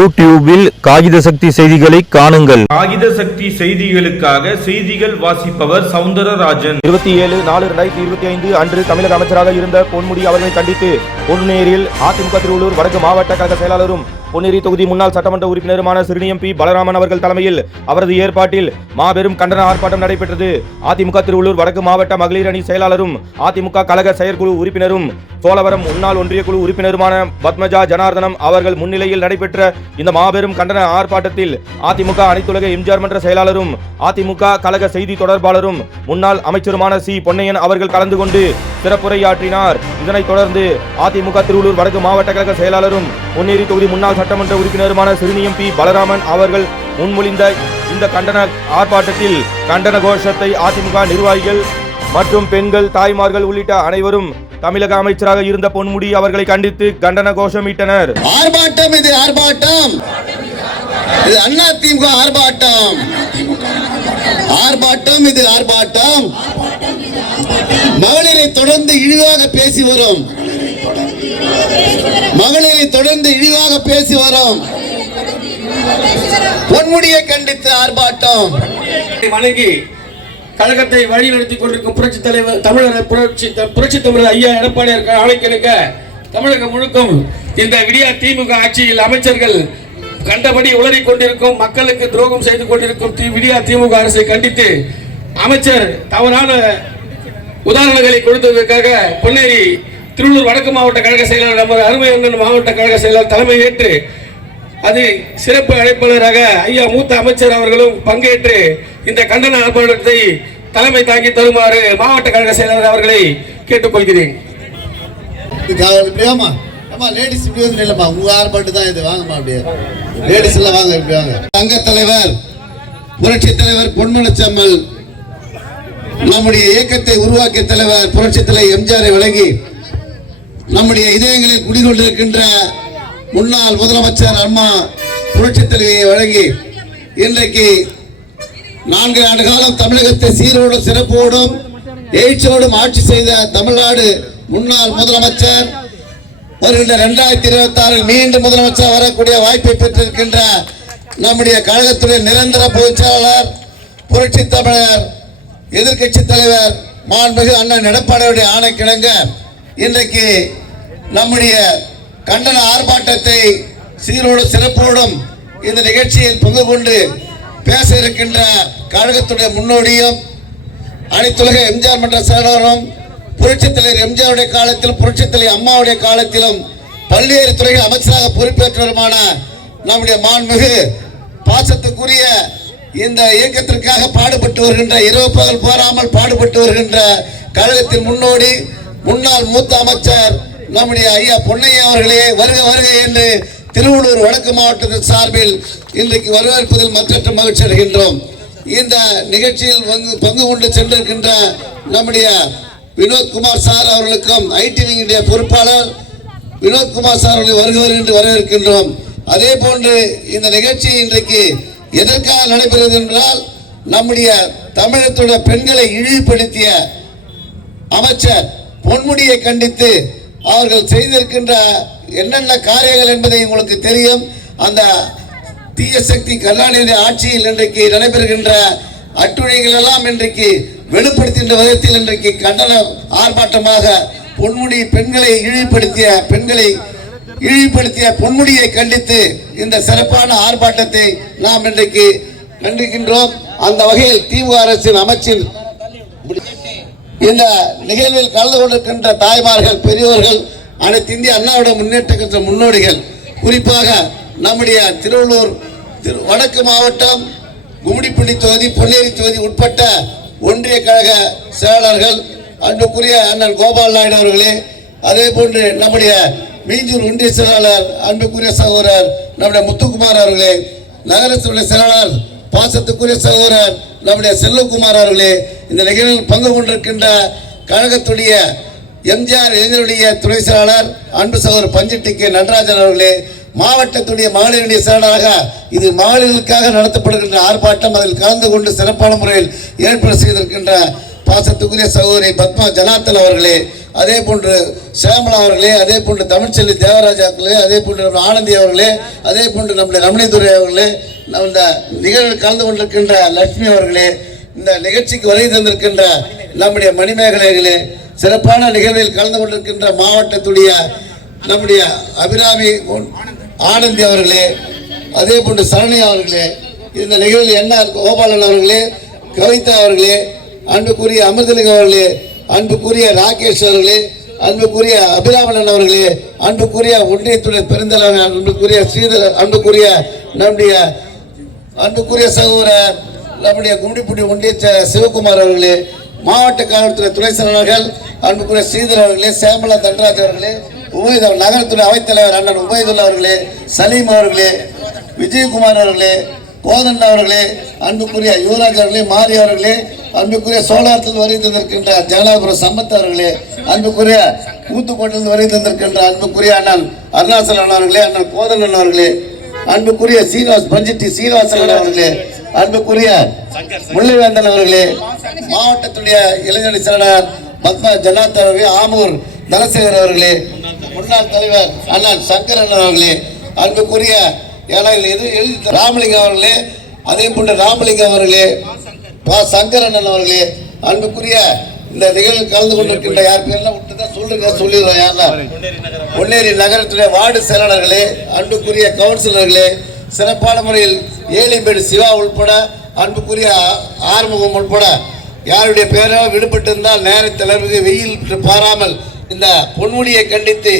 யூடியூபில் காகித சக்தி செய்திகளை காணுங்கள். காகித சக்தி செய்திகளுக்காக செய்திகள் வாசிப்பவர் சவுந்தரராஜன். 27/4/2025 அன்று தமிழக அமைச்சராக இருந்த பொன்முடி அவர்களை கண்டித்து பொன்னேரியில் அதிமுக திருவள்ளூர் வடக்கு மாவட்ட கழக செயலாளரும் பொன்னேரி தொகுதி முன்னாள் சட்டமன்ற உறுப்பினருமான சிறுனியம் பி பலராமன் அவர்கள் தலைமையில் அவரது ஏற்பாட்டில் மாபெரும் கண்டன ஆர்ப்பாட்டம் நடைபெற்றது. அதிமுக திருவள்ளூர் வடக்கு மாவட்ட மகளிர் அணி செயலாளரும் அதிமுக கழக செயற்குழு உறுப்பினரும் சோழவரம் முன்னாள் ஒன்றிய குழு உறுப்பினருமான பத்மஜா ஜனார்தனம் அவர்கள் முன்னிலையில் நடைபெற்ற இந்த மாபெரும் கண்டன ஆர்ப்பாட்டத்தில் அதிமுக அனைத்துலக எம்ஜிஆர் மன்ற செயலாளரும் அதிமுக கழக செய்தி தொடர்பாளரும் முன்னாள் அமைச்சருமான சி பொன்னையன் அவர்கள் கலந்து கொண்டு சிறப்புரையாற்றினார். இதனைத் தொடர்ந்து அதிமுக திருவள்ளூர் வடக்கு மாவட்ட கழக செயலாளரும் பொன்னேரி தொகுதி முன்னாள் சட்டமன்ற உறுப்பினருமான சிறுனியம் பி பலராமன் அவர்கள் முன்மொழிந்த இந்த கண்டன ஆர்ப்பாட்டத்தில் கண்டன கோஷத்தை அதிமுக நிர்வாகிகள் மற்றும் பெண்கள், தாய்மார்கள் உள்ளிட்ட அனைவரும் தமிழக அமைச்சராக இருந்த பொன்முடி அவர்களை கண்டித்து கண்டன கோஷமிட்டனர். ஆர்ப்பாட்டம் இது ஆர்ப்பாட்டம், இது அதிமுக ஆர்ப்பாட்டம், ஆர்ப்பாட்டம் இது ஆர்ப்பாட்டம். மகளிரை தொடர்ந்து இழிவாக பேசி வரும், மகளிரை தொடர்ந்து இழிவாக பேசி வரும் பொன்முடியை கண்டித்து ஆர்ப்பாட்டம். வணங்கி கழகத்தை வழிநடத்தி கொண்டிருக்கும் புரட்சி தலைவர் தமிழர் புரட்சி தமிழர் ஐயா எடப்பாடியார் ஆணைக்கிணங்க தமிழகம் முழுக்கும் இந்த விடியா திமுக ஆட்சியில் அமைச்சர்கள் கண்டபடி உளறி கொண்டிருக்கும், மக்களுக்கு துரோகம் செய்து கொண்டிருக்கும் விடியா திமுக அரசை கண்டித்து அமைச்சர் தவறான உதாரணங்களை கொடுத்ததற்காக பொன்னேரி திருவள்ளூர் வடக்கு மாவட்ட கழக செயலாளர் நமது அருமை அண்ணன் மாவட்ட கழக செயலாளர் தலைமை ஏற்று அது சிறப்பு அழைப்பாளராக ஐயா மூத்த அமைச்சர் அவர்களும் பங்கேற்று இந்த கண்டன ஆர்ப்பாட்டத்தை தலைமை தாங்கி தருமாறு மாவட்ட கழக செயலாளர் அவர்களை கேட்டுக்கொள்கிறேன். சங்க தலைவர் புரட்சி தலைவர் பொன்மனச்சம்மல் நம்முடைய இயக்கத்தை உருவாக்கிய தலைவர் புரட்சி தலைவர் எம்ஜிஆரை வழங்கி நம்முடைய இதயங்களில் குடிகொண்டிருக்கின்ற முன்னாள் முதலமைச்சர் அம்மா புரட்சி தலைவியை வழங்கி இன்றைக்கு 4 ஆண்டு காலம் தமிழகத்தை சீரோடும் சிறப்போடும் எழுச்சியோடும் ஆட்சி செய்த தமிழ்நாடு முன்னாள் முதலமைச்சர் வருகின்ற 2026 மீண்டும் முதலமைச்சர் வரக்கூடிய வாய்ப்பை பெற்றிருக்கின்ற நம்முடைய கழகத்துடைய நிரந்தர பொதுச்செயலாளர் புரட்சி தமிழர் எதிர்கட்சி தலைவர் மாண்புமிகு அண்ணன் எடப்பாடியுடைய ஆணைக்கிணங்க இன்றைக்கு நம்முடைய கண்டன ஆர்ப்பாட்டத்தை சீரோடு சிறப்போடும் இந்த நிகழ்ச்சியில் பங்கு கொண்டு பேச இருக்கின்ற கழகத்துடைய முன்னோடியும் அனைத்துலக எம்ஜிஆர் மன்ற செயலாளரும் புரட்சி தலைவர் எம்ஜிஆருடைய காலத்திலும் புரட்சி தலைவர் அம்மாவுடைய காலத்திலும் பல்வேறு துறைகள் அமைச்சராக பொறுப்பேற்றவருமான நம்முடைய மாண்புமிகு பாசத்துக்குரிய இந்த இயக்கத்திற்காக பாடுபட்டு வருகின்ற, இரவு பகல் போராமல் பாடுபட்டு வருகின்ற கழகத்தின் முன்னோடி முன்னாள் மூத்த அமைச்சர் நம்முடைய ஐயா பொன்னையா அவர்களே வருக வருக என்று திருவள்ளூர் வடக்கு மாவட்டத்தின் சார்பில் இன்றைக்கு வரவேற்பதில் மற்றற்ற மகிழ்ச்சி அடைகின்றோம். இந்த நிகழ்ச்சியில் பங்கு கொண்டு சென்றிருக்கின்ற நம்முடைய வினோத்குமார் சார் அவர்களுக்கும் ஐடி விங்குடைய பொறுப்பாளர் வினோத்குமார் சார் அவர்களை வருக என்று வரவேற்கின்றோம். அதே போன்று இந்த நிகழ்ச்சி இன்றைக்கு எதற்காக நடைபெறுகிறது என்றால் நம்முடைய தமிழகத்துடைய பெண்களை இழிவுபடுத்திய அமைச்சர் பொன்முடியை கண்டித்து அவர்கள் செய்திருக்கின்ற என்னென்ன காரியங்கள் என்பதை உங்களுக்கு தெரியும். அந்த தீய சக்தி கருணாநிதி ஆட்சியில் இன்றைக்கு நடைபெறுகின்ற அட்டுழிகள் எல்லாம் இன்றைக்கு வெளிப்படுத்துகின்ற விதத்தில் இன்றைக்கு கண்டன ஆர்ப்பாட்டமாக பொன்முடி பெண்களை இழிவுபடுத்திய பொன்முடியை கண்டித்து இந்த சிறப்பான ஆர்ப்பாட்டத்தை நாம் இன்றைக்கு கண்டிக்கின்றோம். அந்த வகையில் திமுக அரசின் அமைச்சின் இந்த நிகழ்வில் கலந்து கொண்டிருக்கின்ற தாய்மார்கள், பெரியோர்கள், அனைத்து இந்திய அண்ணாவுடைய முன்னேற்ற முன்னோடிகள், குறிப்பாக நம்முடைய திருவள்ளூர் வடக்கு மாவட்டம் கும்மிடிப்பள்ளி தொகுதி பொன்னேரி தொகுதி உட்பட்ட ஒன்றிய கழக செயலாளர்கள், அன்புக்குரிய அண்ணன் கோபால் நாயுடு அவர்களே, அதே போன்று நம்முடைய மீஞ்சூர் ஒன்றிய செயலாளர் அன்புக்குரிய சகோதரர் நம்முடைய முத்துக்குமார் அவர்களே, நகர செயலாளர் பாசத்துக்குரிய சகோதரர் நம்முடைய செல்வகுமார் அவர்களே, இந்த நிகழ்வில் பங்கு கொண்டிருக்கின்ற கழகத்துடைய எம்ஜிஆர் இளைஞருடைய துணை செயலாளர் அன்பு சகோதரர் பஞ்சட்டி கே நடராஜன் அவர்களே, மாவட்டத்துடைய மகளிருடைய செயலாளராக இது மகளிர்களுக்காக நடத்தப்படுகின்ற ஆர்ப்பாட்டம், அதில் கலந்து கொண்டு சிறப்பான முறையில் ஏற்பாடு செய்திருக்கின்ற பாசத்துக்குரிய சகோதரி பத்மா ஜனார்த்தன் அவர்களே, அதே போன்று சேமலா அவர்களே, அதே போன்று தமிழ்ச்செல்வி தேவராஜாக்களே, அதே போன்று நம்ம ஆனந்தி அவர்களே, அதே போன்று நம்முடைய ரமணிதுரை அவர்களே, இந்த நிகழ்வில் கலந்து கொண்டிருக்கின்ற லட்சுமி அவர்களே, இந்த நிகழ்ச்சிக்கு வருகை தந்திருக்கின்ற நம்முடைய மணிமேகலைகளே, சிறப்பான நிகழ்வில் கலந்து கொண்டிருக்கின்ற மாவட்டத்துடைய நம்முடைய அபிராமி ஆனந்தி அவர்களே, அதே போன்று சரணி அவர்களே, இந்த நிகழ்வில் என்ன கோபாலன் அவர்களே, கவிதா அவர்களே, அன்புக்குரிய அமிர்தலிங்கம் அவர்களே, அன்புக்குரிய ராகேஷ் அவர்களே, அன்புக்குரிய அபிராமணன் அவர்களே, அன்புக்குரிய ஒன்றியத்துடைய பெருந்தலைவர் அன்புக்குரிய ஸ்ரீதர், அன்புக்குரிய நம்முடைய அன்புக்குரிய சகோதரர் நம்முடைய கும்மிடிப்பூண்டி ஒன்றிய சிவகுமார் அவர்களே, மாவட்ட காவல்துறை துணை செயலாளர்கள் அன்புக்குரிய ஸ்ரீதர் அவர்களே, சேமலா தண்டராஜ் அவர்களே, நகரத்துறை அவைத்தலைவர் அண்ணன் உபயதுல்லா அவர்களே, சலீம் அவர்களே, விஜயகுமார் அவர்களே, கோதண்ட அவர்களே, அன்புக்குரிய யுவராஜ் அவர்களே, மாரி அவர்களே, அன்புக்குரிய சோழாரத்தில் வருகை தந்திருக்கின்ற ஜெகநாதபுரம் சம்பத் அவர்களே, அன்புக்குரிய ஊத்துக்கோட்டிலிருந்து வருகை தந்திருக்கின்ற அன்புக்குரிய அண்ணன் அருணாசலன் அவர்களே, அண்ணன் கோதண்டன் அவர்களே, அன்புக்குரிய பஞ்சிட்டி சீனிவாசன் அவர்களே, அன்புக்குரிய முள்ளிவேந்தன் அவர்களே, மாவட்டத்துடைய இளைஞர் செயலாளர் பத்மா ஜனாத் அவர்களே, ஆமூர் தனசேகர் அவர்களே, முன்னாள் தலைவர் அண்ணன் சங்கரன் அவர்களே, அன்புக்குரிய ராமலிங்கம் அவர்களே, அதே போன்ற ராமலிங்கம் அவர்களே, சங்கரன் அவர்களே, அன்புக்குரிய இந்த நிகழ்வில் கலந்து கொண்டிருக்கின்ற யார் பேர்லாம் விட்டுதான் சொல்லிடுறோம். யாரெல்லாம் பொன்னேரி நகரத்துடைய வார்டு செயலாளர்களே, அன்புக்குரிய கவுன்சிலர்களே, சிறப்பான முறையில் ஏலிம்பேடு சிவா உள்பட அன்புக்குரிய ஆறுமுகம் உள்பட யாருடைய பேரோ விடுபட்டிருந்தால் நேரத்தில் வெயில் பாராமல் இந்த பொன்முடியை கண்டித்து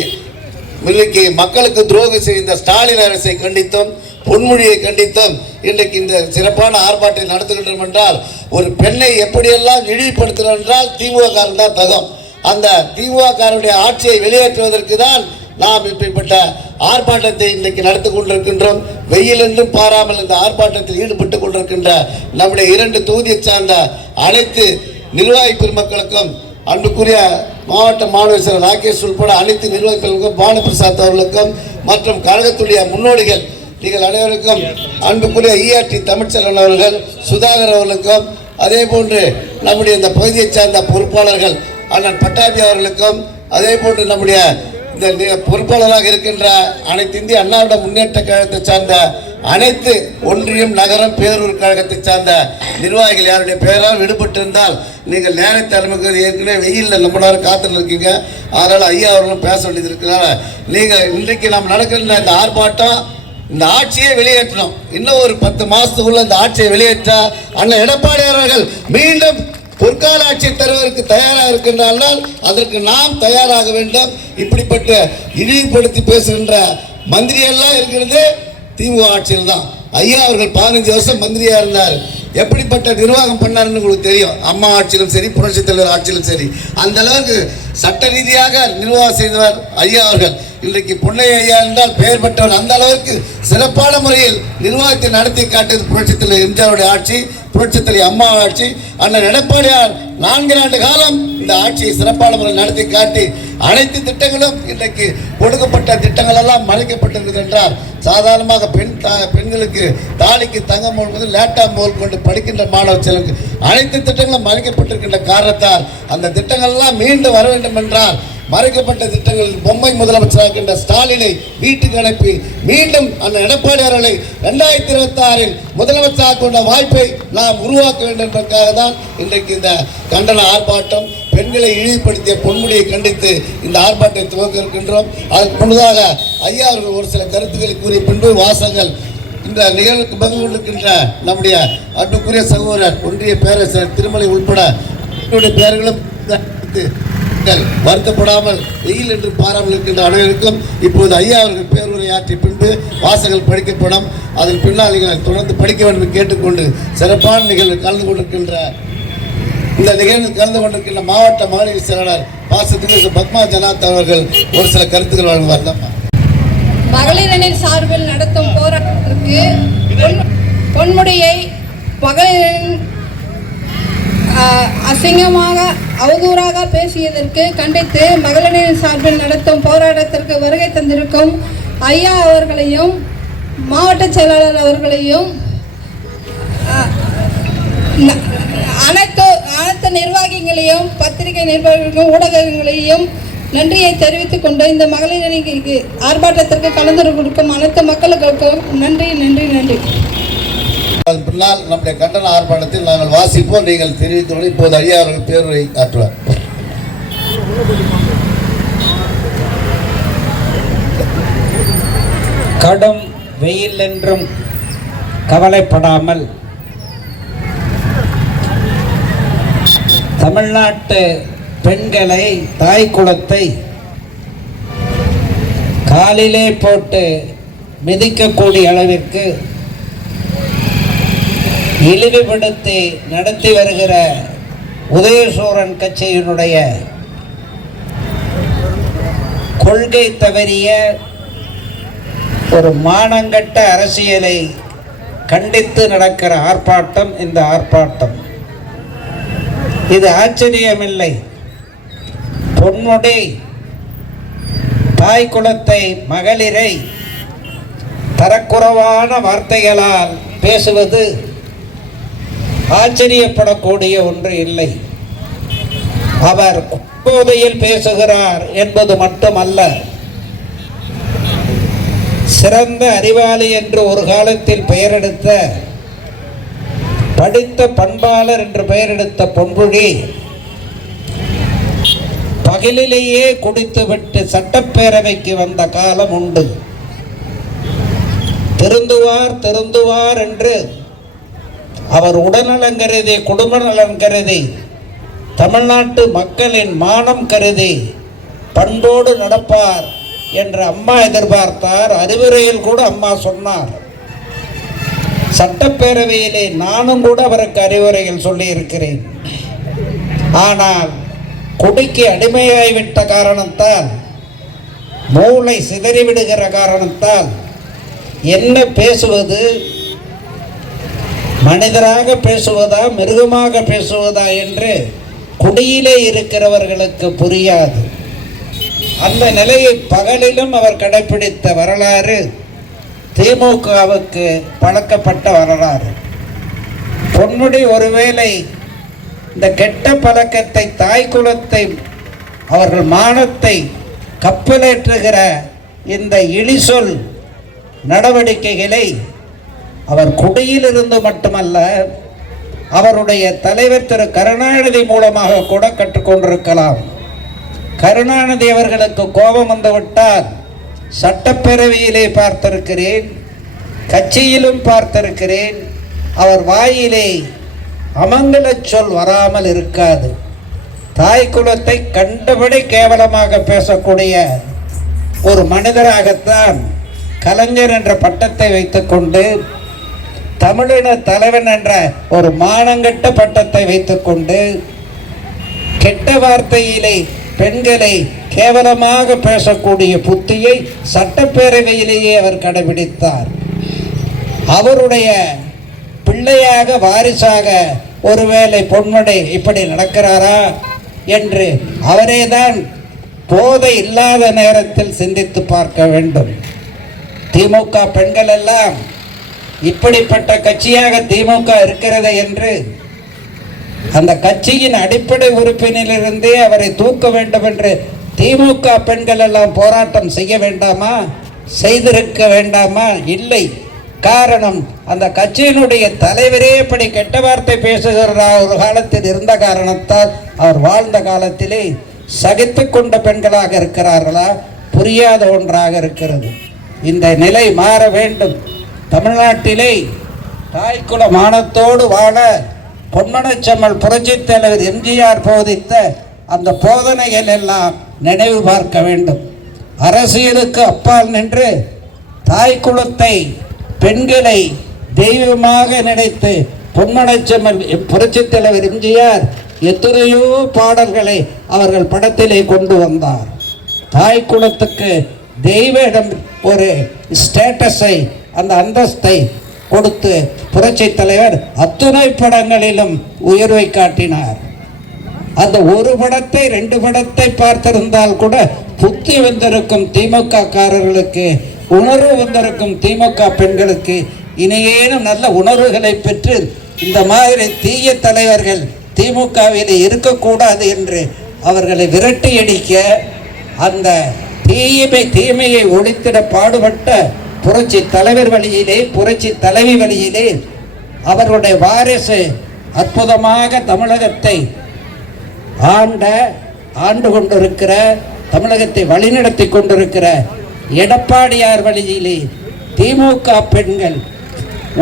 இன்றைக்கு மக்களுக்கு துரோகம் செய்த ஸ்டாலின் அரசை கண்டித்தும் பொன்மொழியை கண்டித்தும் இன்றைக்கு இந்த சிறப்பான ஆர்ப்பாட்டத்தை நடத்துகின்றோம் என்றால், ஒரு பெண்ணை எப்படியெல்லாம் இழிவுபடுத்துகிறோம் என்றால் திமுக காரன் தான் தகும். அந்த திமுக காரனுடைய ஆட்சியை வெளியேற்றுவதற்கு தான் நாம் இப்படிப்பட்ட ஆர்ப்பாட்டத்தை இன்றைக்கு நடத்தி கொண்டிருக்கின்றோம். வெயில் என்றும் பாராமல் இந்த ஆர்ப்பாட்டத்தில் ஈடுபட்டு கொண்டிருக்கின்ற நம்முடைய 2 தொகுதியை சார்ந்த அனைத்து நிர்வாகி பெருமக்களுக்கும், அன்புக்குரிய மாவட்ட மாணவர் ராகேஷ் உட்பட அனைத்து நிர்வாகிகளுக்கும், பானுபிரசாத் அவர்களுக்கும் மற்றும் கழகத்துடைய முன்னோடிகள் நீங்கள் அனைவருக்கும், அன்புக்குரிய ERT தமிழ்ச்செல்வன் அவர்கள், சுதாகர் அவர்களுக்கும், அதே போன்று நம்முடைய இந்த பகுதியை சார்ந்த பொறுப்பாளர்கள் அண்ணன் பட்டாபி அவர்களுக்கும், அதே போன்று நம்முடைய இந்த பொறுப்பாளராக இருக்கின்ற அனைத்து இந்திய அண்ணாவிட முன்னேற்ற கழகத்தை சார்ந்த அனைத்து ஒன்றியம் நகரம் பேரூர் கழகத்தை சார்ந்த நிர்வாகிகள் யாருடைய பெயரால் விடுபட்டிருந்தால் நீங்கள் நேரத்தை அனுமதி ஏற்கனவே வெயிலில் ரொம்ப நேரம் காத்துல இருக்கீங்க. அதனால் ஐயா அவர்களும் பேச வேண்டியது இருக்கிறனால நீங்கள் இன்றைக்கு நாம் நடக்கிற இந்த ஆர்ப்பாட்டம் இந்த ஆட்சியை வெளியேற்றணும். இன்னும் ஒரு 10 மாசத்துக்குள்ள இந்த ஆட்சியை வெளியேற்ற அண்ணன் எடப்பாடி அவர்கள் மீண்டும் பொற்கால ஆட்சி தருவதற்கு தயாராக இருக்கின்றால் அதற்கு நாம் தயாராக வேண்டும். இப்படிப்பட்ட இழிவுபடுத்தி பேசுகின்ற மந்திரி எல்லாம் இருக்கிறது திமுக ஆட்சியில் தான். ஐயா அவர்கள் 15 வருஷம் மந்திரியா இருந்தார். எப்படிப்பட்ட நிர்வாகம் பண்ணாருன்னு உங்களுக்கு தெரியும். அம்மா ஆட்சியிலும் சரி, புரட்சித் தலைவர் ஆட்சியிலும் சரி, அந்த அளவுக்கு சட்ட ரீதியாக நிர்வாகம் செய்தவர் ஐயா அவர்கள். இன்றைக்கு பொன்னையா ஐயா என்றால் பெயர் பெற்றவர். அந்த அளவுக்கு சிறப்பான முறையில் நிர்வாகத்தை நடத்தி காட்டியது புரட்சித் தலைவர் எம்ஜிஆருடைய ஆட்சி, புரட்சித் தலைவர் அம்மா ஆட்சி. அண்ணன் எடப்பாடியார் 4 ஆண்டு காலம் இந்த ஆட்சியை சிறப்பான முறையில் நடத்தி காட்டி அனைத்து திட்டங்களும் இன்றைக்கு கொடுக்கப்பட்ட திட்டங்கள் எல்லாம் மறைக்கப்பட்டிருக்கிறது என்றால், சாதாரணமாக பெண்களுக்கு தாலிக்கு தங்கம் முதல் லேப்டாப் முதல் கொண்டு படிக்கின்ற மாணவ செல்வங்களுக்கு அனைத்து திட்டங்களும் மறைக்கப்பட்டிருக்கின்ற காரணத்தால் அந்த திட்டங்கள் எல்லாம் மீண்டும் வர வேண்டும் என்றால், மறைக்கப்பட்ட திட்டங்கள் பொம்மை முதலமைச்சராக இருக்கின்ற ஸ்டாலினை வீட்டுக்கு அனுப்பி மீண்டும் அந்த எடப்பாடியார்களை 2026 முதலமைச்சராக கொண்ட வாய்ப்பை நாம் உருவாக்க வேண்டும் என்பதற்காக தான் இன்றைக்கு இந்த கண்டன ஆர்ப்பாட்டம். பெண்களை இழிவுபடுத்திய பொன்முடியை கண்டித்து இந்த ஆர்ப்பாட்டத்தை துவக்க இருக்கின்றோம். அதற்கு முன்னதாக ஐயா அவர்கள் ஒரு சில கருத்துக்களை கூறிய பின்பு வாசகங்கள் இந்த நிகழ்வுக்கு பங்கு கொண்டிருக்கின்ற நம்முடைய அன்புக்குரிய சகோதரர் ஒன்றிய பேரரசர் திருமலை உட்பட பெயர்களும் வருத்தப்படாமல் வெயில் என்று பாராமல் இருக்கின்ற அனைவருக்கும் இப்போது ஐயா அவர்கள் பேருரை ஆற்றிய பின்பு வாசகங்கள் படிக்கப்படும். அதன் பின்னால் நீங்கள் தொடர்ந்து படிக்க வேண்டும் என்று கேட்டுக்கொண்டு சிறப்பான நிகழ்வில் கலந்து கொண்டிருக்கின்ற இந்த நிகழ்வில் கலந்து கொண்டிருக்கின்ற மாவட்ட மகளிர் செயலாளர் பாசத்துக்கு பத்மா ஜனாத் அவர்கள் ஒரு சில கருத்துக்கள் வழங்குவார். மகளிரணி சார்பில் நடத்தும் போராட்டத்திற்கு பொன்முடியை மகளிரின் அசிங்கமாக அவதூறாக பேசியதற்கு கண்டித்து மகளிரின் சார்பில் நடத்தும் போராட்டத்திற்கு வருகை தந்திருக்கும் ஐயா அவர்களையும் மாவட்ட செயலாளர் அவர்களையும் அனைத்து நிர்வாகிகளையும் பத்திரிகை நிர்வாகிகளையும் ஊடகங்களையும் நன்றியை தெரிவித்துக் கொண்டு இந்த மகளிர் அணிக்கு ஆர்ப்பாட்டத்திற்கு கலந்து கொடுக்கும் அனைத்து மக்களுக்கும் நன்றி நன்றி நன்றி. அதன் பின்னால் நம்முடைய கண்டன ஆர்ப்பாட்டத்தில் நாங்கள் வாசிப்போம். நீங்கள் தெரிவித்துள்ள இப்போது ஐயா அவர்கள் பேருரை ஆற்றுவார். கடும் வெயில் என்றும் கவலைப்படாமல் தமிழ்நாட்டு பெண்களை, தாய் குலத்தை காலிலே போட்டு மிதிக்கக்கூடிய அளவிற்கு இழிவுபடுத்தி நடத்தி வருகிற உதயசூரன் கட்சியினுடைய கொள்கை தவறிய ஒரு மானங்கட்ட அரசியலை கண்டித்து நடக்கிற ஆர்ப்பாட்டம் இந்த ஆர்ப்பாட்டம். இது ஆச்சரியமில்லை. பொன்முடி தாய் குலத்தை, மகளிரை தரக்குறைவான வார்த்தைகளால் பேசுவது ஆச்சரியப்படக்கூடிய ஒன்று இல்லை. அவர் போதையில் பேசுகிறார் என்பது மட்டுமல்ல, சிறந்த அறிவாளி என்று ஒரு காலத்தில் பெயரெடுத்த, படித்த பண்பாளர் என்று பெயரெடுத்த பொன்முடி பகலிலேயே குடித்துவிட்டு சட்டப்பேரவைக்கு வந்த காலம் உண்டு. திருந்துவார் திருந்துவார் என்று அவர் உடல்நலம் கருதி, குடும்ப நலம் கருதி, தமிழ்நாட்டு மக்களின் மானம் கருதி பண்போடு நடப்பார் என்று அம்மா எதிர்பார்த்தார். அறிவுரையில் கூட அம்மா சொன்னார். சட்டப்பேரவையிலே நானும் கூட அவருக்கு அறிவுரைகள் சொல்லி இருக்கிறேன். ஆனால் குடிக்கு அடிமையாகிவிட்ட காரணத்தால், மூளை சிதறிவிடுகிற காரணத்தால் என்ன பேசுவது, மனிதராக பேசுவதா மிருகமாக பேசுவதா என்று குடியிலே இருக்கிறவர்களுக்கு புரியாது. அந்த நிலையை பகலிலும் அவர் கடைபிடித்த வரலாறு திமுகவுக்கு பழக்கப்பட்ட வரலாறு. பொன்முடி ஒருவேளை இந்த கெட்ட பழக்கத்தை, தாய் குலத்தை, அவர்கள் மானத்தை கப்பலேற்றுகிற இந்த இழிசொல் நடவடிக்கைகளை அவர் குடியிலிருந்து மட்டுமல்ல, அவருடைய தலைவர் திரு கருணாநிதி மூலமாக கூட கற்றுக்கொண்டிருக்கலாம். கருணாநிதி அவர்களுக்கு கோபம் வந்துவிட்டால் சட்டப்பேரவையிலே பார்த்திருக்கிறேன், கட்சியிலும் பார்த்திருக்கிறேன், அவர் வாயிலே அமங்கல சொல் வராமல் இருக்காது. தாய் குலத்தை கண்டபடி கேவலமாக பேசக்கூடிய ஒரு மனிதராகத்தான் கலைஞர் என்ற பட்டத்தை வைத்துக்கொண்டு, தமிழின தலைவன் என்ற ஒரு மானங்கெட்ட பட்டத்தை வைத்துக்கொண்டு, கெட்ட வார்த்தையிலே பெண்களை கேவலமாக பேசக்கூடிய புத்தியை சட்டப்பேரவையிலேயே அவர் கடைபிடித்தார். அவருடைய பிள்ளையாக, வாரிசாக ஒருவேளை பொன்முடி இப்படி நடக்கிறாரா என்று அவரேதான் போதை இல்லாத நேரத்தில் சிந்தித்து பார்க்க வேண்டும். திமுக பெண்கள் எல்லாம் இப்படிப்பட்ட கட்சியாக திமுக இருக்கிறது என்று அந்த கட்சியின் அடிப்படை உறுப்பினரிலிருந்தே அவரை தூக்க வேண்டும் என்று திமுக பெண்கள் எல்லாம் போராட்டம் செய்ய வேண்டாமா, செய்திருக்க வேண்டாமா? இல்லை. காரணம், அந்த கட்சியினுடைய தலைவரே இப்படி கெட்ட வார்த்தை பேசுகிறார் ஒரு காலத்தில் இருந்த காரணத்தால் அவர் வாழ்ந்த காலத்திலே சகித்து கொண்ட பெண்களாக இருக்கிறார்களா? புரியாத ஒன்றாக இருக்கிறது. இந்த நிலை மாற வேண்டும். தமிழ்நாட்டிலே தாய்க்குல மானத்தோடு வாழ பொன்மனச்செம்மல் புரட்சித் தலைவர் எம்ஜிஆர் போதித்த அந்த போதனைகள் எல்லாம் நினைவு பார்க்க வேண்டும். அரசியலுக்கு அப்பால் நின்று தாய்க்குலத்தை, பெண்களை தெய்வமாக நினைத்து பொன்மனச்செம்மல் புரட்சித் தலைவர் எம்ஜிஆர் எத்தனையோ பாடல்களை அவர்கள் படத்திலே கொண்டு வந்தார். தாய்க்குலத்துக்கு தெய்வம் ஒரு ஸ்டேட்டஸை, அந்த அந்தஸ்தை கொடுத்து புரட்சி தலைவர் அத்துணை படங்களிலும் உயர்வை காட்டினார். அந்த ஒரு படத்தை, 2 படத்தை பார்த்திருந்தால் கூட புத்தி வந்திருக்கும் திமுக காரர்களுக்கு, உணர்வு வந்திருக்கும் திமுக பெண்களுக்கு இனியேனும் நல்ல உணர்வுகளை பெற்று இந்த மாதிரி தீய தலைவர்கள் திமுகவில் இருக்கக்கூடாது என்று அவர்களை விரட்டி அடிக்க அந்த தீமையை ஒழித்திட பாடுபட்ட புரட்சி தலைவர் வழியிலே, புரட்சி தலைவி வழியிலே அவர்களுடைய வாரிசு அற்புதமாக தமிழகத்தை ஆண்டு கொண்டிருக்கிற, தமிழகத்தை வழிநடத்தி கொண்டிருக்கிற எடப்பாடியார் வழியிலே திமுக பெண்கள்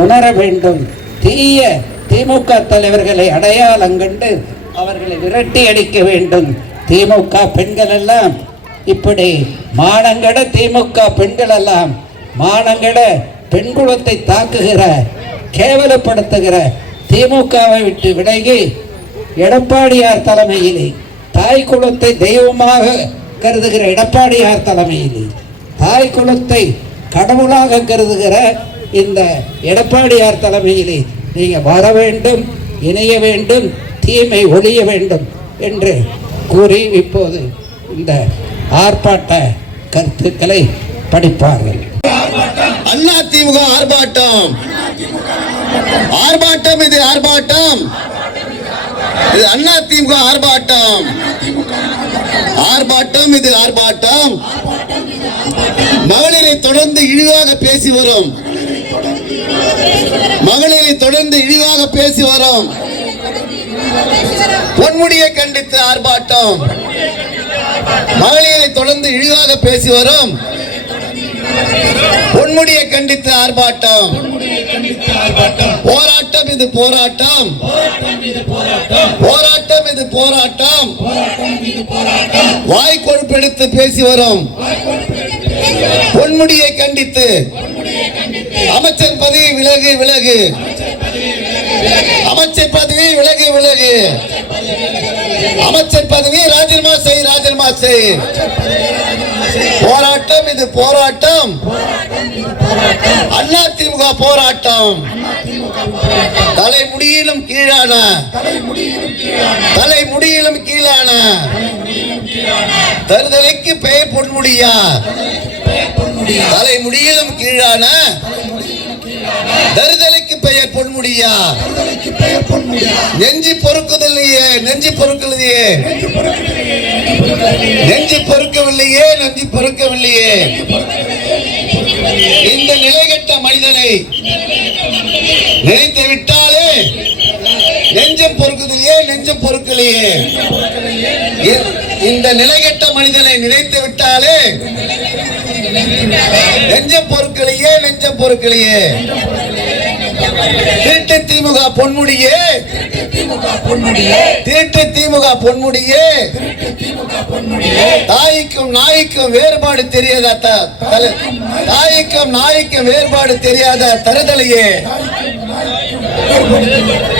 உணர வேண்டும். தீய திமுக தலைவர்களை அடையாளம் கண்டு அவர்களை விரட்டி அடிக்க வேண்டும். திமுக பெண்கள் எல்லாம் இப்படி மானங்கட, திமுக பெண்கள் எல்லாம் மானங்கட பெண்குலத்தை தாக்குகிற, கேவலப்படுத்துகிற திமுகவை விட்டு விலகி எடப்பாடியார் தலைமையிலே, தாய் குலத்தை தெய்வமாக கருதுகிற எடப்பாடியார் தலைமையிலே, தாய் குலத்தை கடவுளாக கருதுகிற இந்த எடப்பாடியார் தலைமையிலே நீங்கள் வர வேண்டும், இணைய வேண்டும், தீமை ஒழிய வேண்டும் என்று கூறி இப்போது இந்த ஆர்ப்பாட்ட கருத்துக்களை படிப்பார்கள். அண்ணா திமுக ஆர்ப்பாட்டம், ஆர்ப்பாட்டம், இது ஆர்ப்பாட்டம், இது அண்ணா திமுக ஆர்ப்பாட்டம், ஆர்ப்பாட்டம், இது ஆர்ப்பாட்டம். மகளிரை தொடர்ந்து இழிவாக பேசி வரும், மகளிரை தொடர்ந்து இழிவாக பேசி வரும் பொன்முடியை கண்டித்து ஆர்ப்பாட்டம், மகளிரை தொடர்ந்து இழிவாக பேசி வரும் பொன்முடியை கண்டித்து ஆர்ப்பாட்டம். போராட்டம், இது போராட்டம், போராட்டம், இது போராட்டம். வாய் கொழுப்பெடுத்து பேசி வரும் பொன்முடியை கண்டித்து அமைச்சர் பதவி விலகு, விலகு, அமைச்சர் பதவி விலகு, விலகு, அமைச்சர் பதவி ராஜினாமா செய், ராஜினாமா செய். போராட்டம், இது போராட்டம், அண்ணா திமுக போராட்டம். தலைமுடியிலும் கீழான, தலைமுடியிலும் கீழான தருதலைக்கு பெயர் பொன்முடியா, தலைமுடியிலும் கீழான தருதலைக்கு பெயர் பொன்முடியா. நெஞ்சு பொறுக்குதல்லையே, நெஞ்சு பொறுக்கலையே, நெஞ்சு பொறுக்கவில்லையே, நெஞ்சு பொறுக்கவில்லையே. இந்த நிலைகட்ட மனிதனை நினைத்து விட்டாலே நெஞ்சம் பொறுக்குதலையே, நெஞ்சம் பொறுக்கலையே. இந்த நிலைகட்ட மனிதனை நினைத்து விட்டாலே நெஞ்சம் பொறுக்கலையே, நெஞ்சம் பொறுக்கலையே. திருட்டு திமுக பொன்முடியே, திருட்டு திமுக பொன்முடியே. தாய்க்கும் நாய்க்கும் வேறுபாடு தெரியாத, தாய்க்கும் நாய்க்கும் வேறுபாடு தெரியாத தருதலையே,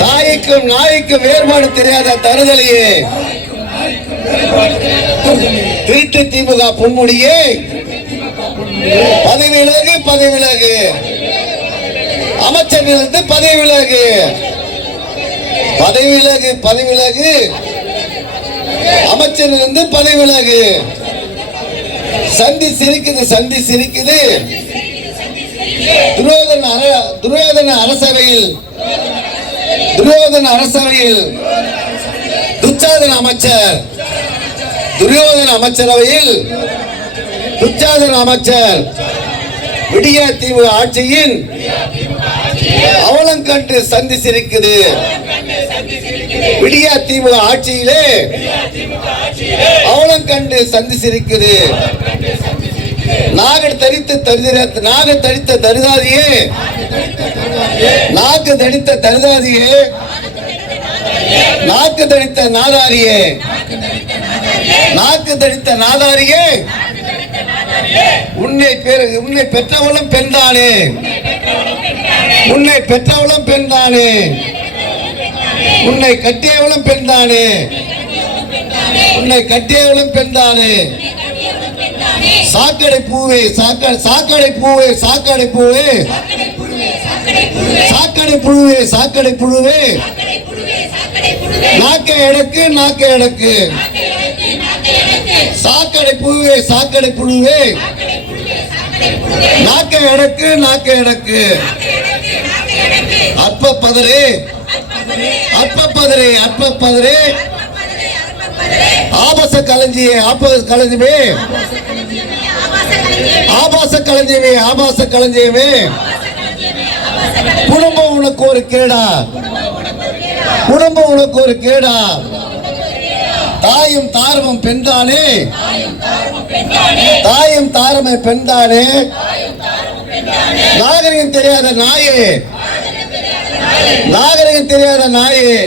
தாய்க்கும் நாய்க்கும் வேறுபாடு தெரியாத தருதலையே. திருட்டு திமுக பொன்முடியே, பதவி விலகு, பதவி விலகு, அமைச்சரிலிருந்து பதவி விலகு, பதவி விலகு, பதவி விலகு, அமைச்சரிலிருந்து பதவி விலகு. சந்தி சிரிக்குது, சந்தி சிரிக்குது. துரியோதன அரசவையில், துரியோதன அரசவையில் துச்சாதன அமைச்சர், துரியோதன அமைச்சரவையில் துச்சாதன அமைச்சர் விடியா திமுக ஆட்சியின் அவலம் கண்டு சந்தி சிரிக்குது. விடியா திமுக ஆட்சியிலே அவலம் கண்டு சந்தி சிரிக்குது. நாக தரித்த தருதாதியே, நாக்கு தடித்த தருதாதியே, நாக்கு தடித்த நாதாரியே, நாக்கு தடித்த நாதாரியே. உன்னை பெற்றவளும் பெண்தானே, உன்னை பெற்றவளும் பெண்தானே, உன்னை கட்டியவளும் பெண்தானே, உன்னை கட்டியவளும் பெண்தானே. சாக்கடை பூவே, சாக்கடை பூவே, சாக்கடை பூவே, சாக்கடை புழுவே, சாக்கடை புழுவே. நாக்கை எடக்கு, நாக்கை எடக்கு, சாக்கடை புழுவே, சாக்கடை புழுவே. நாக்கை எடக்கு, நாக்கை எடக்கு. அற்ப பதரே, அற்பப்பதரே அற்பப்பதரே ஆபாச களஞ்சியே ஆபாச களஞ்சியமே ஆபாச களஞ்சியமே ஆபாச களஞ்சியமே குடும்பம் உனக்கு ஒரு கேடா குடும்பம் உனக்கு ஒரு கேடா தாயும் தாரமும் பெண்தானே தாயும் தாரமே பெண்தானே நாகரிகம் தெரியாத நாயே நாகரிகம் தெரியாத நாயே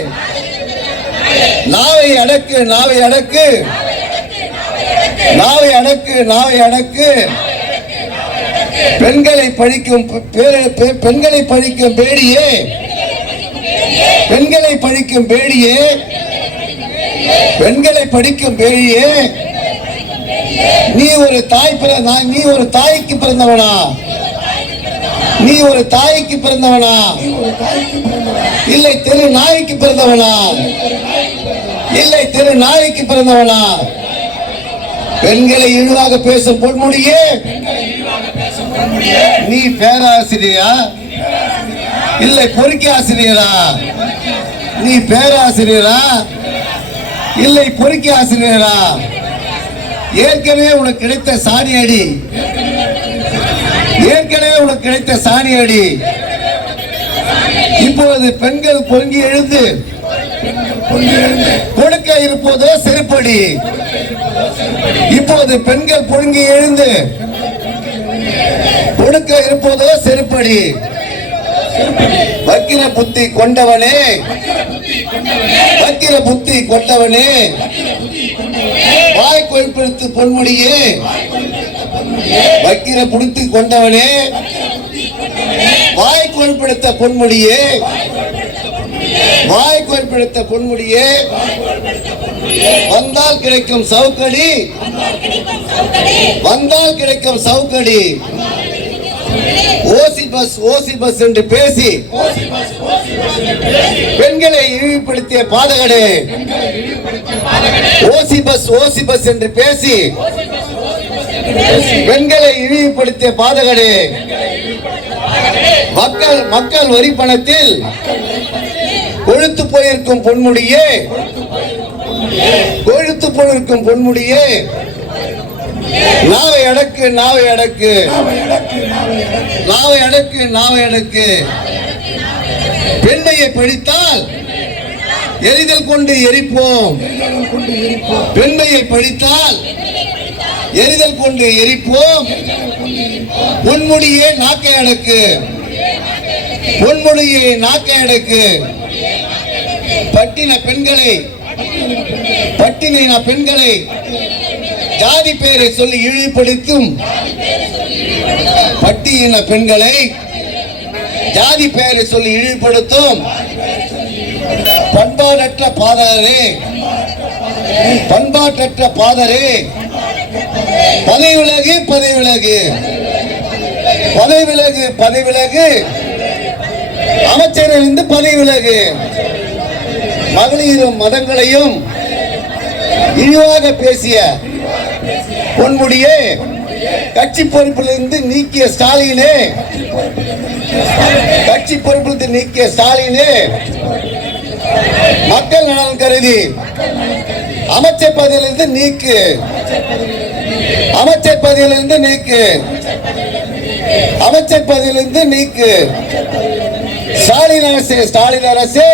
நாவை அடக்கு நாவை அடக்கு நாவை அடக்கு நாவை அடக்கு பெண்களை பழிக்கும் பெண்களை பழிக்கும் பேடியே பெண்களை பழிக்கும் பேடியே பெண்களை படிக்கும் பேடியே நீ ஒரு தாய் நீ ஒரு தாய்க்கு பிறந்தவனா நீ ஒரு தாய்க்கு பிறந்தவனா இல்லை தெரு நாய்க்கு பிறந்தவனா இல்லை தெரு நாய்க்கு பிறந்தவனா பெண்களை இழிவாக பேசும் பொன்முடியே நீ பேராசிரியரா இல்லை பொறுக்கி ஆசிரியரா நீ பேராசிரியரா இல்லை பொறுக்கி ஆசிரியரா ஏற்கனவே உனக்கு கிடைத்த சாணி அடி ஏற்கனவே உனக்கு கிடைத்த சாணி அடி இப்பொழுது பெண்கள் பொங்கி எழுந்து கொடுக்க இருப்பதோ செருப்படி இப்போது பெண்கள் பொங்கி எழுந்து கொடுக்க இருப்பதோ செருப்படி வக்கிர புத்தி கொண்டவனே வக்கிர புத்தி கொண்டவனே வாய் கொழுப்படுத்து பொன்முடியே வக்கிர புடித்து கொண்டவனே வாய் கொழுப்படுத்த பொன்முடியே வாய் கொழுப்படுத்த பொன்முடியே வந்தால் கிடைக்கும் சவுக்கடி வந்தால் கிடைக்கும் சவுக்கடி ஓசி பஸ் என்று பேசி பெண்களை இழிவுபடுத்திய பாதகனே ஓசி பஸ் என்று பேசி பெண்களை இழிவுபடுத்திய பாதகனே மக்கள் வரி பணத்தில் கொழுத்து போயிருக்கும் பொன்முடியே கொழுத்து போயிருக்கும் பொன்முடியே நாவை அடக்கு நாவை அடக்கு நாவை அடக்கு நாவை அடக்கு பெண்ணையை படித்தால் எரிதல் கொண்டு எரிப்போம் பெண்மையை படித்தால் எரிதல் கொண்டு எரிப்போம் பொன்முடியே நாக்கை அடக்கு பொன்முடியை நாக்கை அடக்கு பட்டின பெண்களை ஜாதி பெயரை சொல்லி இழிவுபடுத்தும் பட்டியலின பெண்களை ஜாதி பெயரை சொல்லி இழிவுபடுத்தும் பண்பாடற்ற பாதரே பண்பாட்டற்ற பாதரே பதவி விலகு பதவி விலகு பதவி விலகு பதவி விலகு அமைச்சரிலிருந்து பதவி விலகு மகளிரும் மதங்களையும் இழிவாக பேசிய பொன்முடியே கட்சி பொறுப்பிலிருந்து நீக்கிய ஸ்டாலினே கட்சி பொறுப்பிலிருந்து நீக்கிய ஸ்டாலினே மக்கள் நலன் கருதி அமைச்சர் பதவியிலிருந்து நீக்கு அமைச்சர் பதவியிலிருந்து நீக்கு அமைச்சர் பதவியிலிருந்து நீக்கு ஸ்டாலின் அரசு ஸ்டாலின் அரசு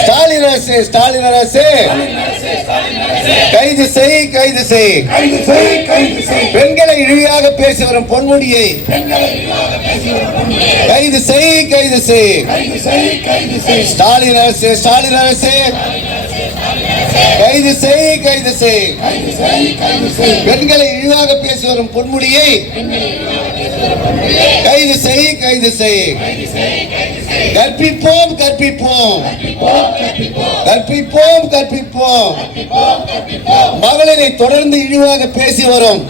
ஸ்டாலின் அரசு ஸ்டாலின் அரசு கைது செய் கைது செய் பெண்களை இழிவாக பேசி வரும் பொன்முடியை கைது செய் கைது செய் ஸ்டாலின் அரசு ஸ்டாலின் அரசு கைது செய் கைது செய் பெண்களை இழிவாக பேசி வரும் பொன்முடியை கைது செய் கைது செய் கற்பிப்போம் கற்பிப்போம் கற்பிப்போம் கற்பிப்போம் மகளிரை தொடர்ந்து இழிவாக பேசி வரும்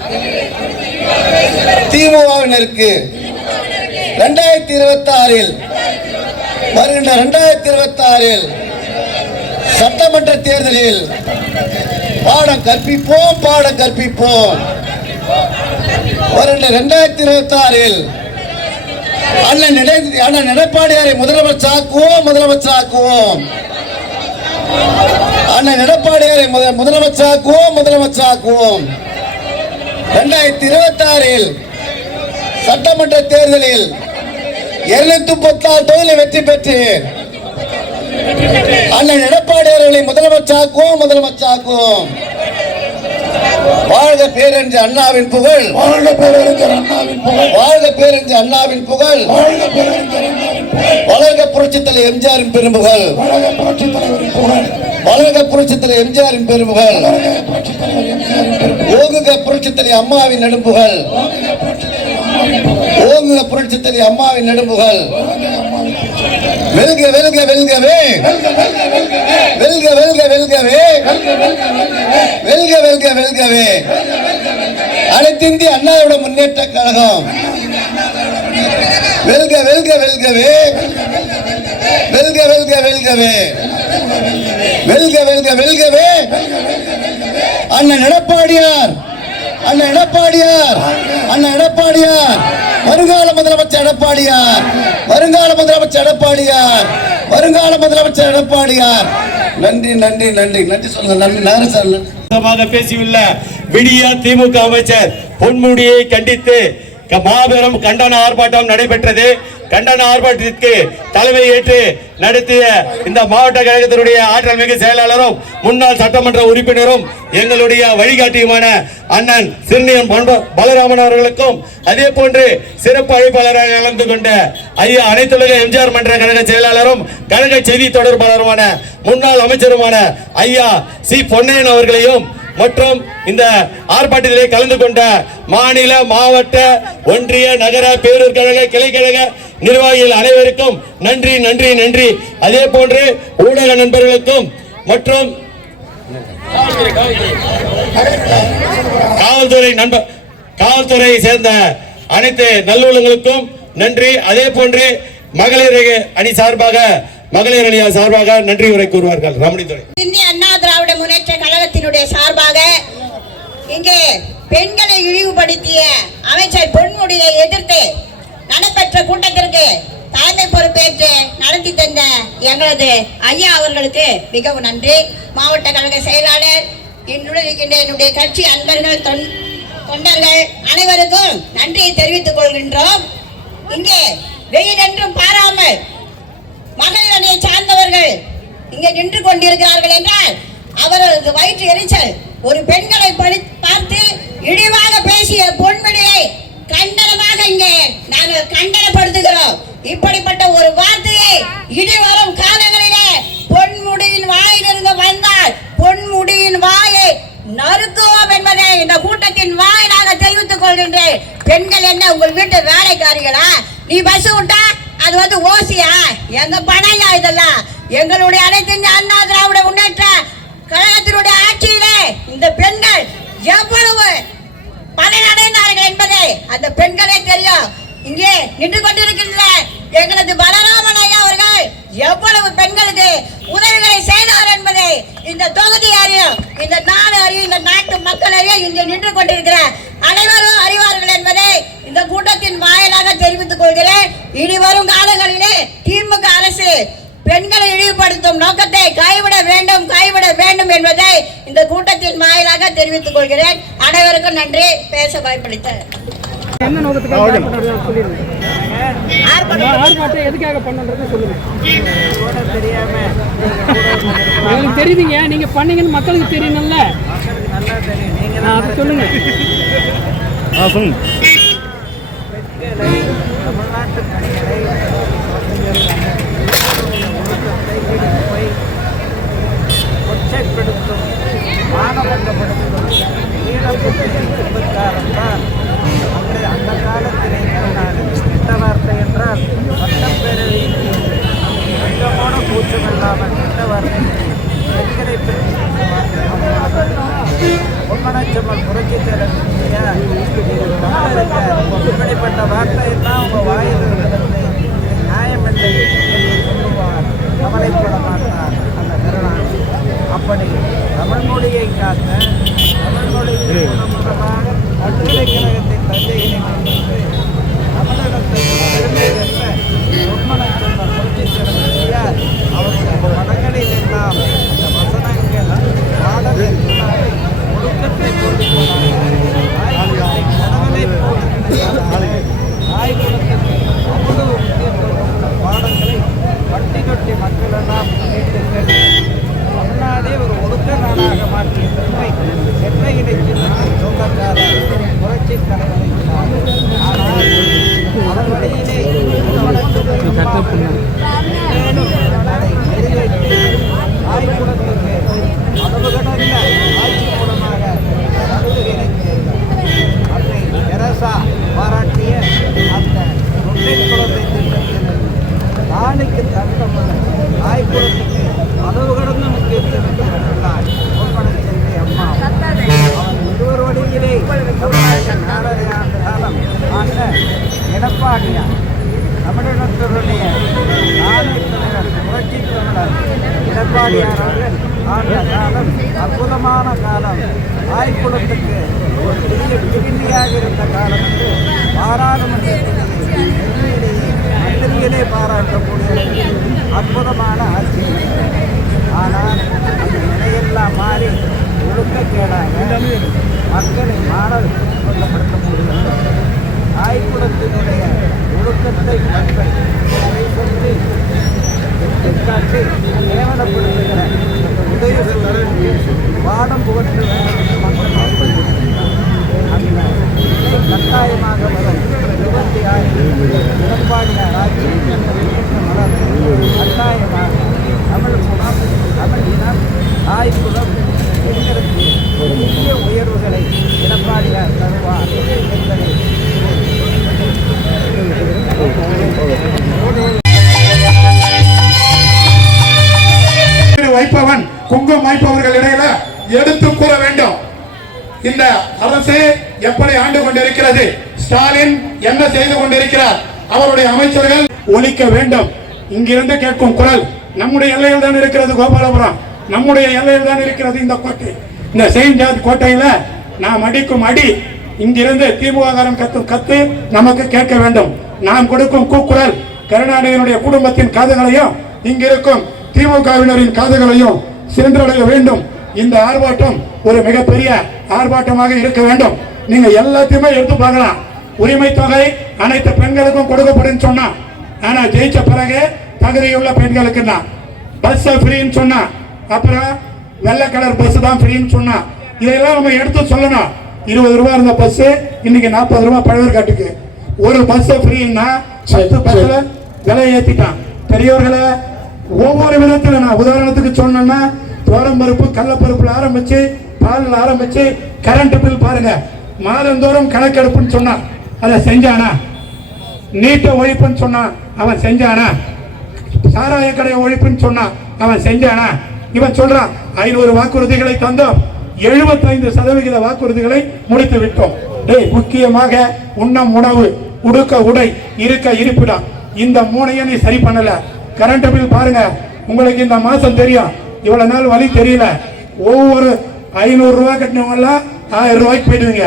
திமுகவினருக்கு 2026 வருகின்ற 2026 சட்டமன்ற தேர்தலில் பாடம் கற்பிப்போம் பாடம் கற்பிப்போம் வருகின்ற 2026 அண்ணன் எடப்பாடியாரை முதலமைச்சராக்குவோம். அண்ணன் எடப்பாடியாரை முதலமைச்சராக்குவோம். 2026 சட்டமன்ற தேர்தலில் 236 தொகுதிகளை வெற்றி பெற்று அண்ணன் எடப்பாடியாரை முதலமைச்சராக்குவோம். வாழ்க பேரறிஞர் அண்ணாவின் புகழ், வாழ்க பேரறிஞர் அண்ணாவின் புகழ், வளர்க புரட்சித் தலைவர் எம்ஜிஆரின் பெரும்புகழ், வளர்க புரட்சித் தலைவர் எம்ஜிஆரின் பெரும்புகழ், ஓங்குக புரட்சித் தலைவர் அம்மாவின் நெடும்புகழ், ஓங்குக புரட்சித் தலைவர் அம்மாவின் நெடும்புகழ். வெல்க வெல்க வெல்கவே, வெல்க வெல்க வெல்கவே, வெல்க வெல்க வெல்கவே. அனைத்து இந்திய அண்ணா திராவிட முன்னேற்ற கழகம் வெல்க வெல்க வெல்கவே, வெல்க வெல்க வெல்கவே, வெல்க வெல்க வெல்கவே. அண்ணன் எடப்பாடியார், அண்ணன் எடப்பாடியார், அண்ணன் எடப்பாடியார், வருங்கால முதலமைச்சர் எடப்பாடியார், வருங்கால முதலமைச்சர் எடப்பாடியார், வருங்கால முதலமைச்சர் எடப்பாடியார். நன்றி நன்றி நன்றி நன்றி சொல்லுங்க. நன்றி நகர பேசியுள்ள விடிய திமுக அமைச்சர் பொன்முடியை கண்டித்து மாபெரும் கண்டன ஆர்ப்பாட்டம் நடைபெற்றது. கண்டன ஆர்ப்பாட்டத்திற்கு தலைமை ஏற்று நடத்திய இந்த மாவட்ட கழகத்தினுடைய ஆற்றல் மிகு செயலாளரும் முன்னாள் சட்டமன்ற உறுப்பினரும் எங்களுடைய வழிகாட்டியுமான அண்ணன் சிறுனியம் பலராமன் அவர்களுக்கும், அதே போன்று சிறப்பு அழைப்பாளராக கலந்து கொண்ட ஐயா அனைத்துலக எம்ஜிஆர் மன்ற கழக செயலாளரும் கழக செய்தி தொடர்பாளருமான முன்னாள் அமைச்சருமான ஐயா சி பொன்னையன் அவர்களையும் மற்றும் இந்த ஆர்ப்பாட்டத்திலே கலந்து கொண்ட மாநில, மாவட்ட, ஒன்றிய, நகர, பேரூர் கழக, கிளைக்கழக நிர்வாகிகள் அனைவருக்கும் நன்றி நன்றி நன்றி. அதே போன்று ஊடக நண்பர்களுக்கும் மற்றும் காவல்துறை சேர்ந்த அனைத்து நல்லுள்ளங்களுக்கும் நன்றி. அதே போன்று மகளிர் அணி சார்பாக, மகளிர் அணி சார்பாக நன்றி உரை கூறுவார்கள். ரமணித்துறை இந்திய அண்ணா திராவிட முன்னேற்ற கழகத்தினுடைய சார்பாக இங்கே பெண்களை இழிவுபடுத்திய அமைச்சர் பொன்முடியை எதிர்த்து நடைபெற்ற கூட்டத்திற்கு தலைமை பொறுப்பேற்று நடத்தி தந்த எங்களது ஐயா அவர்களுக்கு மிகவும் நன்றி. மாவட்ட கழக செயலாளர், என்னுடைய கட்சி அன்பர்கள், தொண்டர்கள் அனைவருக்கும் நன்றியை தெரிவித்துக் கொள்கின்றோம். இங்கே வெயில் என்றும் பாராமல் மகளிர் அணியை சார்ந்தவர்கள் இங்கே நின்று கொண்டிருக்கிறார்கள் என்றால் அவர்களுக்கு வயிற்று எரிச்சல். ஒரு பெண்களை பார்த்து இழிவாக பேசிய பொன்முடியை கண்டனமாக இங்கே நாங்கள் கண்டனப்படுத்துகிறோம். இப்படிப்பட்ட ஒரு வார்த்தையை இனி வரும் காலங்களிலே பொன்முடியின் வாயிலிருந்து வந்தால் பொன்முடியின் வாயை நறுக்குவோம் என்பதை இந்த கூட்டத்தின் வாயிலாக தெரிவித்துக் கொள்கின்றேன். பெண்கள் என்ன உங்கள் வீட்டு வேலைக்காரிகளா? நீ பஸ் விட்டா அது வந்து ஓசியா? எங்க பணையா இதெல்லாம்? எங்களுடைய அனைத்து இந்திய அண்ணா திராவிட முன்னேற்ற கழகத்தினுடைய ஆட்சியிலே இந்த பெண்கள் எவ்வளவு பலனடைந்தார்கள் என்பதை அந்த பெண்களே தெரியும். இங்கே நின்று கொண்டிருக்கின்ற எங்களது பலராமன் ஐயா அவர்கள் எவ்வளவு பெண்களுக்கு உதவிகளை செய்தார் என்பதை இந்த தொகுதி அறியும், இந்த நாடு அறியும், இந்த நாட்டு மக்கள் அறியும். இங்கே நின்று கொண்டிருக்கிற அனைவரும் அறிவார்கள் என்பதை இந்த கூட்டத்தின் வாயிலாக தெரிவித்துக் கொள்கிறேன். இனி வரும் காலங்களிலே திமுக அரசு பெண்களை இழிவுபடுத்தும் நோக்கத்தை கைவிட வேண்டும் என்பதை இந்த கூட்டத்தின் வாயிலாக தெரிவித்துக் கொள்கிறேன். அனைவருக்கும் நன்றி. பேச வாய்ப்பளித்த தெரியுதுங்க, நீங்க பண்ணீங்கன்னு மக்களுக்கு தெரியணும்ல. சொல்லுங்க. தமிழ்நாட்டு கொச்சைப்படுத்தும், மானபங்கப்படுத்தும் ஈழப்பட்டால் அந்த காலத்திலே கெட்ட வார்த்தை என்றால் சட்டப்பேரவையில் கொஞ்சமான கூச்சமில்லாமல் கெட்ட வார்த்தை பெண்களை பற்றி பொன்மனச்செம்மல் புரட்சித் தலைவர் இப்படிப்பட்ட வார்த்தையெல்லாம் உங்கள் வாயில் இருக்கிறது நியாயமில்லை என்று சொல்லுவார். கவலைப்பட மாட்டார் அந்த கருணாநிதி. அப்படி தமிழ் மொழியை காக்க, தமிழ் மொழியை மூலமாக பல்கலைக்கழகத்தின் தந்தையினை தமிழகத்தை பெருமை பெற்ற அதை நிறைவேற்றி ஆய்வுலத்துக்கு அளவு கடந்த ஆட்சி மூலமாக நடுவுகளை அன்னை தெரசா பாராட்டிய அந்த நொண்டின் குழந்தை திட்டத்தில் தானுக்கு தந்தமும் ஆய்வுலத்துக்கு அளவு கடந்த முக்கியத்துவம் கொடுத்தார் பொன்மனச் செல்வி அம்மா. அவன் இருவர் வழியிலே தமிழ்நாட்டின் 4.5 ஆண்டு காலம் ஆண்ட எடப்பாடியார் தமிழினத்தினுடைய நாளை தலைவர் புரட்சி தமிழர் எடப்பாடியார் அவர்கள் ஆண்ட காலம் அற்புதமான காலம். ஆய்குளத்துக்கு ஒரு பெரிய விடுதலையாக இருந்த காலம் என்று பாராளுமன்றத்திலேயே மந்திரியிலே பாராட்டக்கூடிய அற்புதமான ஆட்சி. ஆனால் அந்த நிலையெல்லாம் மாறி ஒழுக்கக்கேடாக மக்களை மாறல் கொல்லப்படுத்த முடியும். ஆய்குளத்தினுடைய ஒழுக்கத்தை மக்கள் சொல்லி எடுத்துக்காட்டி கேவலப்படுத்துகிற உதய பாடம் புகற்ற வேண்டும் என்று மக்கள் அந்த நிலை கட்டாயமாக வரும் 26 எடப்பாடியார் ஆட்சி மலர் கட்டாயமாக தமிழ் குணம் தமிழ் இனம் ஆய்குளம் பெண்களுக்கு பெரிய உயர்வுகளை எடப்பாடியார் தருவார் என்பதை வைப்பவன் குங்குமம் வைப்பவர்கள் இடையில எடுத்து கூற வேண்டும். இந்த அரசு எப்படி ஆண்டு கொண்டிருக்கிறது, ஸ்டாலின் என்ன செய்து கொண்டிருக்கிறார், அவருடைய அமைச்சர்கள் ஒழிக்க வேண்டும். இங்கிருந்து கேட்கும் குரல் நம்முடைய எல்லையில் தான் இருக்கிறது. கோபாலபுரம் நம்முடைய எல்லையில் தான் இருக்கிறது. இந்த கோட்டை, இந்த செயின்ட் ஜார்ஜ் கோட்டையில நாம் அடிக்கும் அடி இங்கிருந்து திமுக கத்தும் கத்து நமக்கு கேட்க வேண்டும். நாம் கொடுக்கும் கூக்குரல் கருணாநிதியினுடைய குடும்பத்தின் காதுகளையும் இங்கிருக்கும் திமுகவினரின் காதுகளையும் சென்றடைய வேண்டும். இந்த ஆர்ப்பாட்டம் ஒரு மிகப்பெரிய ஆர்ப்பாட்டமாக இருக்க வேண்டும். நீங்க எல்லாத்தையுமே எடுத்து பார்க்கலாம். உரிமை தொகை அனைத்து பெண்களுக்கும் கொடுக்கப்படும் சொன்னா, ஆனா ஜெயிச்ச பிறகு தகுதியுள்ள பெண்களுக்கு தான் பஸ் ஃப்ரீன்னு சொன்னா, அப்புறம் வெள்ளை கலர் பஸ் தான் ஃப்ரீன்னு சொன்னா, இதெல்லாம் நம்ம எடுத்து சொல்லணும். 20 ரூபாய் இருந்த பஸ் இன்னைக்கு 40 ரூபாய் பழவேற்காட்டுக்கு ஒரு பஸ் ஃப்ரீன்னா 10 பஸ்ல விலை ஏத்திட்டான். பெரியவர்களை ஒவ்வொரு விதத்துல நான் உதாரணத்துக்கு சொன்னேன்னா, தோரம்பருப்பு கடலப்பருப்புல ஆரம்பிச்சு பாலில் ஆரம்பிச்சு கரண்ட் பில் பாருங்க, மாதந்தோறும் கணக்கெடுப்புன்னு சொன்னா அதை செஞ்சானா? நீட்ட ஒழிப்புன்னு சொன்னா அவன் செஞ்சானா? சாராய கடை ஒழிப்புன்னு சொன்னா அவன் செஞ்சானா? இவன் சொல்றான் 500 வாக்குறுதிகளை தந்தோம், 75% வாக்குறுதிகளை முடித்து விட்டோம். முக்கியமாக உண்ணம் உணவு, உடுக்க உடை, இருக்க இருப்பிடம், இந்த 3ஐயும் நீ சரி பண்ணல. கரண்ட் பில் பாருங்க, உங்களுக்கு இந்த மாசம் தெரியும், இவ்வளவு நாள் வழி தெரியல. ஒவ்வொரு 500 ரூபாய் கட்டினவங்க எல்லாம் 1000 ரூபாய்க்கு போயிடுவீங்க.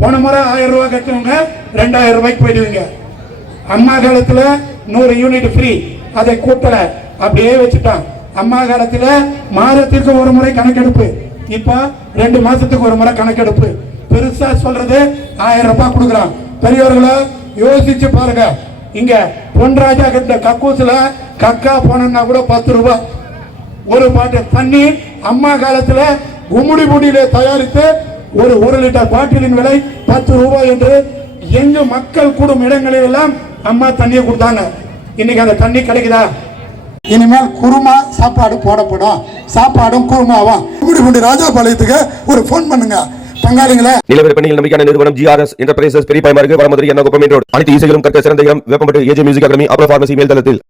போன முறை 1000 ரூபாய் கட்டினவங்க 2000 ரூபாய்க்கு போயிடுவீங்க. அம்மா காலத்துல 100 யூனிட் ஃப்ரீ, அதை கூட்டல, அப்படியே வச்சுட்டான். அம்மா காலத்துல மாதத்திற்கு ஒரு முறை கணக்கெடுப்பு, இப்ப 2 மாசத்துக்கு ஒரு முறை கணக்கெடுப்பு. பெருசா சொல்றது 1000 ரூபாய் கொடுக்குறான். பெரியவர்களை யோசிச்சு பாருங்க. இங்க பொன்ராஜா கட்டின கக்கூசுல கக்கா போனா கூட 10 ரூபாய். ஒரு பாட்டு தண்ணி அம்மா காலத்துல கும்முடி புடியில தயாரித்து ஒரு 1 லிட்டர் பாட்டிலின் விலை 10 ரூபாய் என்று எங்கு மக்கள் கூடும் இடங்களில் எல்லாம் அம்மா தண்ணியை கொடுத்தாங்க. இன்னைக்கு அந்த தண்ணி கிடைக்குதா? இனிமேல் குருமா சாப்பாடு போடப்படும், சாப்பாடும் குருமாவும். கும்முடி ராஜாபாளையத்துக்கு ஒரு போன் பண்ணுங்க பங்காளிங்களே. நிலவர பணியில் நம்பிக்கையான நிறுவனம் GRS என்டர்பிரைசஸ் பெரிய பாய்மார்க்கு வடமதுரை எண்ணகுப்பம் ரோடு. அனைத்து இசைகளும் கற்க சிறந்த இடம் வேப்பம்பட்டு AJ மியூசிக் அகாடமி அப்ரோ பார்மசி மேல் தளத்தில்.